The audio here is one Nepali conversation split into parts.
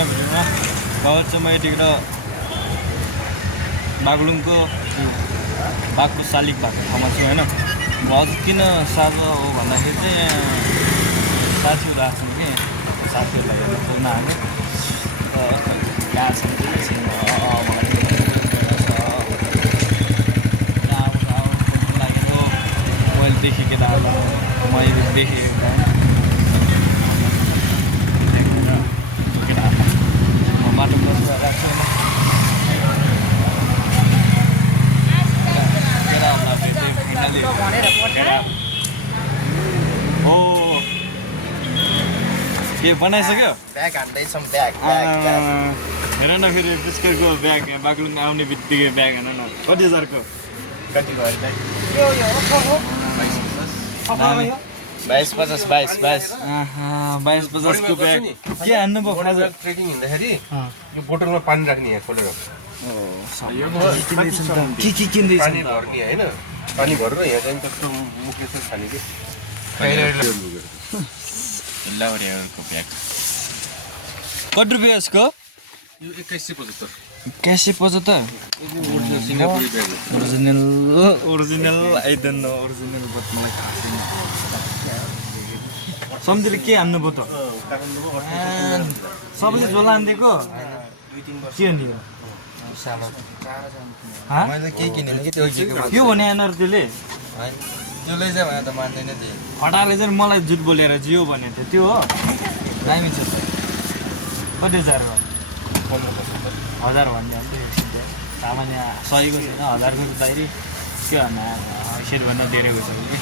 नयाँ भिडियोमा स्वागत छ। म यतिखेर बागलुङको बाघको शालिग भएको ठाउँमा छु होइन। म अझ किन साँझ हो भन्दाखेरि चाहिँ यहाँ साथीहरू आएको छन् कि साथीहरूलाई हेर्न खोज्न आएको। कहाँ छन् मैले देखेँ केटाहरू मैले देखेँ म माटो बसिरहेको छु होइन। हो के बनाइसक्यो? ब्याग हान्दैछौँ ब्याग हेर न फेरि बिस्कुटको ब्याग यहाँ बागलुङ आउने बित्तिकै ब्याग हेर न कति हजारको? कति भयो 22-50 को ब्याग के हान्नु भयो? खाजा ट्रेकिङ हिँड्दाखेरि यो बोतलमा पानी राख्ने यहाँ खोलेर के किन्दैछ पानी भर्ने होइन, पानी भरेर यहाँ चाहिँ कस्तो मुखेस खाने कि कति रुपियाँ यसको? यो 2175 सिङ्गापुरी ब्याग ओरिजिनल आइदैन ओरिजिनल बट मलाई थाहा छैन। सम्झेर के हान्नु भयो त? सबैले झोला हानिदिएको के हानिदिएको? मैले केही किनेन कि त्यो के भने आएर त्यसले त्यो लैजा भने त मान्दैन त्यो हटाएर चाहिँ मलाई झुट बोलेर जियो भनेको थियो त्यो हो। दामी छ कति हजार भयो? 1000 भन्ने सामान्य 100 को छैन 1000 को बाहिरी के भन्नु यसरीभन्दा धेरै गइसक्यो कि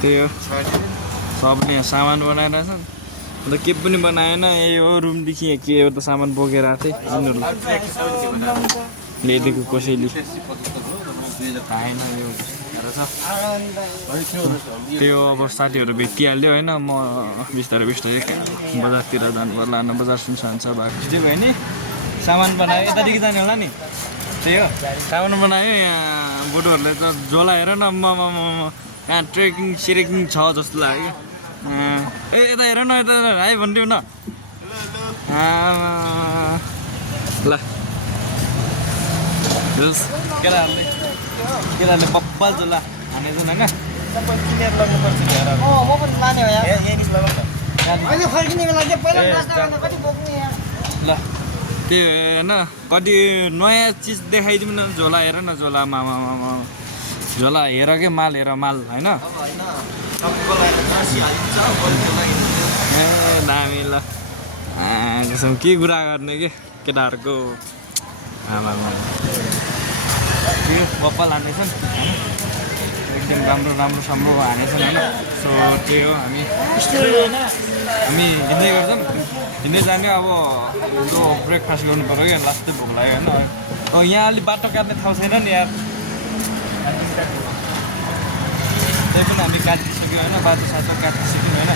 त्यही हो। सबले यहाँ सामान बनाइरहेछ अन्त के पनि बनाएन। यही हो रुमदेखि के एउटा सामान बोकेर आएको थिएँ यिनीहरू ल्याइदिएको कसैले आएन यो त्यही हो। अब साथीहरू भेटिहाल्यो होइन। म बिस्तारै बजारतिर जानु पर्ला न बजार सुनसान छ भएको त्यो भयो नि। सामान बनायो यतादेखि जाने होला नि त्यही हो। सामान बनायो यहाँ बोटोहरूले त झोला हेर न कहाँ ट्रेकिङ सिरेकिङ छ जस्तो लाग्यो। ए यता हेर न यता है भनिदिउ न ल केटाहरूले बब्बा झोला हानेछ न ल त्यो होइन कति नयाँ चिज देखाइदिउँ न। झोला हेर न झोला मामा झोला हेर के माल हेर माल होइन। ए दामी ल त्यसमा के कुरा गर्ने के केटाहरूको आमा त्यो बप्पा लाँदैछन् होइन। एकदम राम्रो साम्रो हानेछन् होइन। सो त्यही हो हामी हिँड्दै गर्छौँ हिँड्दै जाने। अब त्यो ब्रेकफास्ट गर्नु पऱ्यो क्या लास्टै भोक लाग्यो होइन। यहाँ अलिक बाटो काट्ने ठाउँ छैन नि यार। त्यही पनि हामी काटिसक्यो होइन बाटो साटो काटिसक्यौँ होइन।